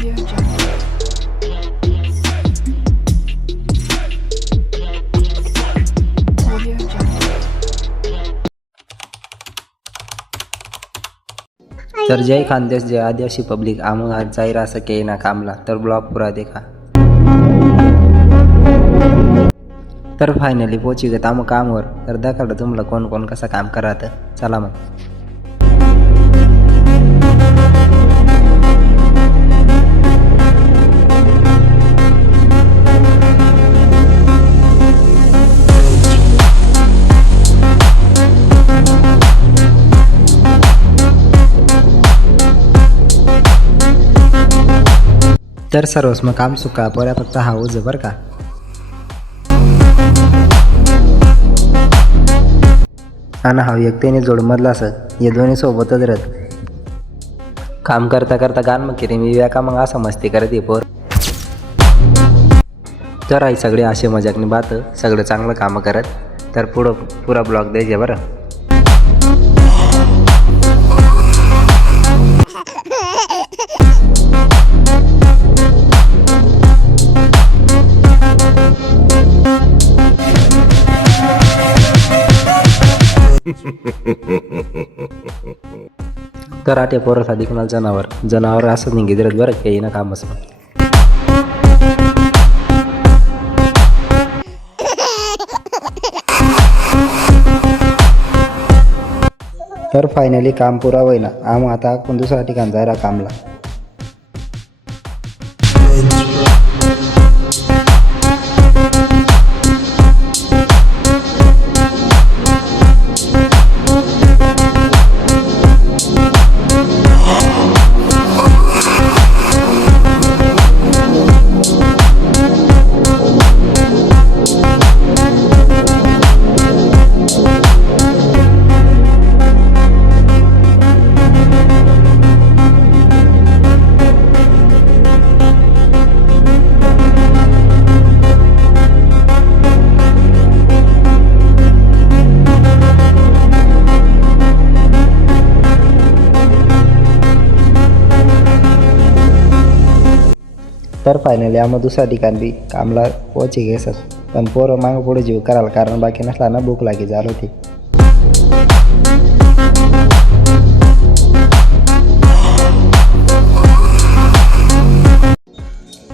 Audio Jungle. Audio Jungle. तर जय खानदेश जय आदिवासी public आम्ही आज जाहीर असं के ना कामला तर ब्लॉग पुरा देखा. तर फायनली पोची गत आम्ही कामवर तर दाखवलं तुम्हाला कोण कोण कसं काम करात. चला मग. तर सर्वच मग काम सुका पोऱ्या फक्त हा उज बरं का. आणि हा एकट्याने जोडमधला असं हे दोन्ही सोबतच राहत. काम करता करता गाण मग किरे मी का मग असं मस्ती करत ये पोर. तर आई सगळे असे मजाकने बात सगळं चांगलं कामं करत. तर पुरा ब्लॉग द्यायचे बरं. तर आटे पोरासाठी कुणाला जनावर असं निघित राहत बरं काही ना काम असं. तर फायनली काम पुरा होईना आम्ही आता कोण दुसऱ्या ठिकाण जायला कामला. तर फायनली आम्ही दुसऱ्या ठिकाण बी कामला पोहोची घेसत. पण पोरं मागं पुढे जीव कराल कारण बाकी नसला ना भूक लागी झाली होती.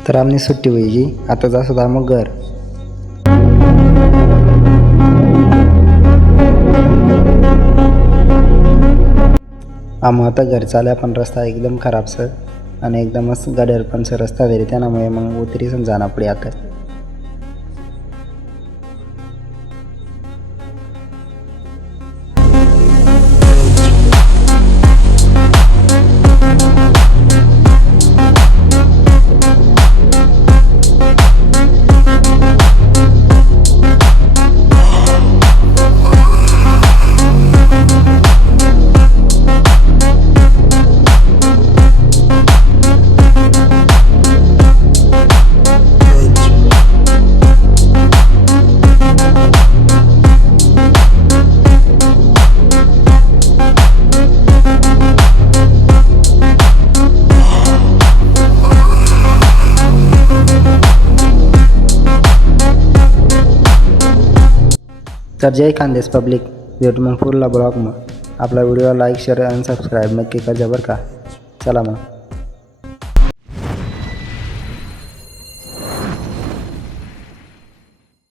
तर आमनी सुट्टी होईची आता जास्त आम्ही घर. आम्ही आता घर चालल्या पण रस्ता एकदम खराब सर आणि एकदमच गडर पण सर रस्ता तरी त्यामुळे मग उतरी सण जाणं पडे आता. तर जय खानदेश पब्लिक भेटू मग पुढला ब्लॉग. मग आपला व्हिडिओ लाईक शेअर आणि सबस्क्राईब नक्की करा बरं का. चला मग.